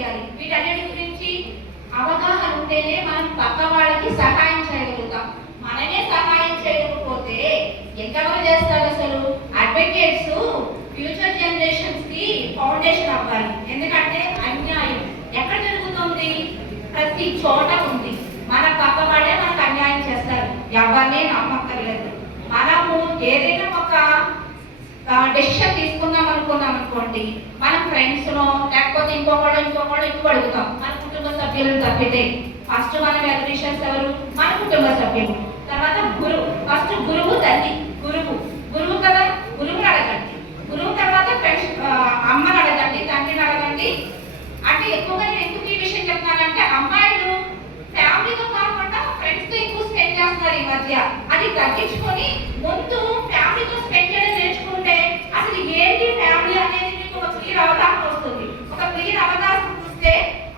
తెలియాలి. వీటన్నిటి గురించి అవగాహన ఉంటేనే మనం పక్క వాళ్ళకి సహాయం చేయగలుగుతాం. మనమే సహాయం చేయకపోతే ఎంతవరకు చేస్తారు? అసలు అడ్వకేట్స్ ఫ్యూచర్ జనరేషన్స్ కి ఫౌండేషన్ అవ్వాలి. ఎందుకంటే అన్యాయం ఎక్కడ జరుగుతుంది? ప్రతి చోట ఉంది. మన పక్క వాళ్ళే మనకు అన్యాయం చేస్తారు. ఎవరినే నమ్మక్కర్లేదు. మనము ఏదైనా ఒక డెసిషన్ తీసుకుందాం అనుకున్నాం అనుకోండి, మన ఫ్రెండ్స్ నో లేకపోతే ఇంకొకళ్ళు అడుగుతాం. మన కుటుంబ సభ్యులను తప్పితే ఫస్ట్ మనం ఎలక్ట్రీషియన్స్ ఎవరు? మన కుటుంబ సభ్యులు. తర్వాత గురువు. ఫస్ట్ గురువు, తల్లి. గురువు కదా, గురువుని అడగండి. గురువు తర్వాత అమ్మని అడగండి, తండ్రిని అడగండి. అంటే ఎక్కువగా నేను ఎందుకు ఈ విషయం చెప్తానంటే, అమ్మాయిలు ఫ్యామిలీతో కాకుండా ఫ్రెండ్స్ తో ఎక్కువ స్పెండ్ చేస్తున్నారు ఈ మధ్య. అది తగ్గించుకొని ముందు ఫ్యామిలీతో స్పెండ్ చేయడం నేర్చుకుంటే అసలు ఏంటి ఫ్యామిలీ అనేది మీకు ఒక క్లియర్ అవగాహన వస్తుంది. ఒక క్లియర్ అవగాహన వస్తే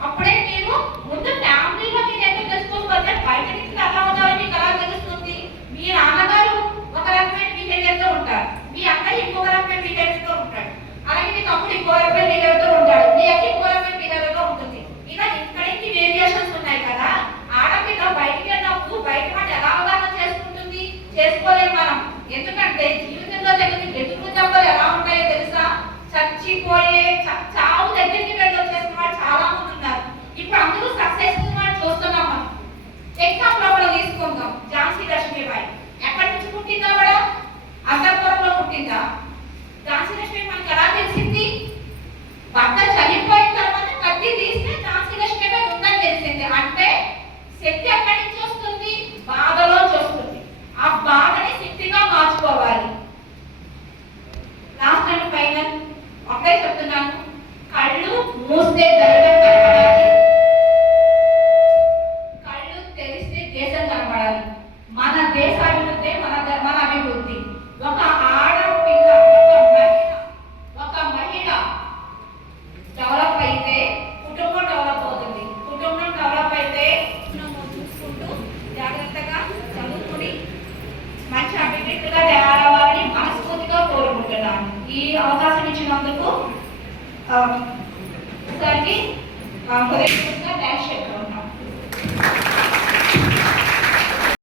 అప్పుడే మీరు ముందు ఫ్యామిలీలో మీరు ఎంత తెలుసుకోకపోతే బయట నుంచి ఎలా ఉండాలో మీకు ఎలా తెలుస్తుంది. మీ నాన్నగారు ఒక రకమైన బిహేవియర్ తో ఉంటారు, మీ అన్నయ్య ఇంకొక రకమైన బిహేవియర్ తో ఉంటాడు, అలాగే మీ తమ్ముడు ఇంకో రకమైన బిహేవియర్ తో ఉంటాడు, మీ అక్క ఇంకో రకమైన బిహేవియర్ తో ఉంటుంది. ఇలా ఇక్కడికి వేరియేషన్స్ ఉన్నాయి కదా. ఆడపిల్ల బయటికి వెళ్ళినప్పుడు బయట మాట ఎలా అవగాహన చేసుకుంటుంది? చేసుకోలేము మనం. ఎందుకంటే జీవితంలో జరిగిన ఎదురు దెబ్బలు ఎలా ఉంటాయో తెలుసా? చచ్చిపోయే చావు దగ్గరికి వెళ్ళి వచ్చేసిన వాళ్ళు చాలా మంది ఉన్నారు. ఇప్పుడు అందరూ సక్సెస్ఫుల్ గా చూస్తున్నాం. మనం ఎగ్జాంపుల్ కూడా తీసుకుందాం. ఝాన్సీ లక్ష్మీబాయి ఎక్కడి నుంచి పుట్టిందా? కూడా అంతఃపురంలో పుట్టిందా? ఝాన్సీ లక్ష్మీ మనకి ఎలా తెలిసింది? భర్త చనిపోయిన తర్వాత కత్తి తీస్తే ఝాన్సీ లక్ష్మీబాయి ఉందని తెలిసింది. అంటే శక్తి ఎక్కడి నుంచి వస్తుంది? బాధలో వస్తుంది. ఆ బాధని శక్తిగా మార్చుకోవాలి. లాస్ట్ అండ్ ఫైనల్ ఒకటే చెప్తున్నాను, కళ్ళు మూస్తే దైవం కనపడాలి, కళ్ళు తెరిస్తే దేశం కనపడాలి. మన దేశ అభివృద్ధి మన అభివృద్ధి. ఒక ఆడపిల్ల, ఒక మహిళ డెవలప్ అయితే కుటుంబం డెవలప్ అవుతుంది. కుటుంబం డెవలప్ అయితే చూసుకుంటూ జాగ్రత్తగా చదువుకుని మంచి అభివృద్ధిగా తయారవ్వాలని మనస్ఫూర్తిగా కోరుకుంటున్నాను. ఈ అవకాశం ఇచ్చినందుకు సార్కి హృదయపూర్వకంగా థాంక్స్ చెప్తున్నాను.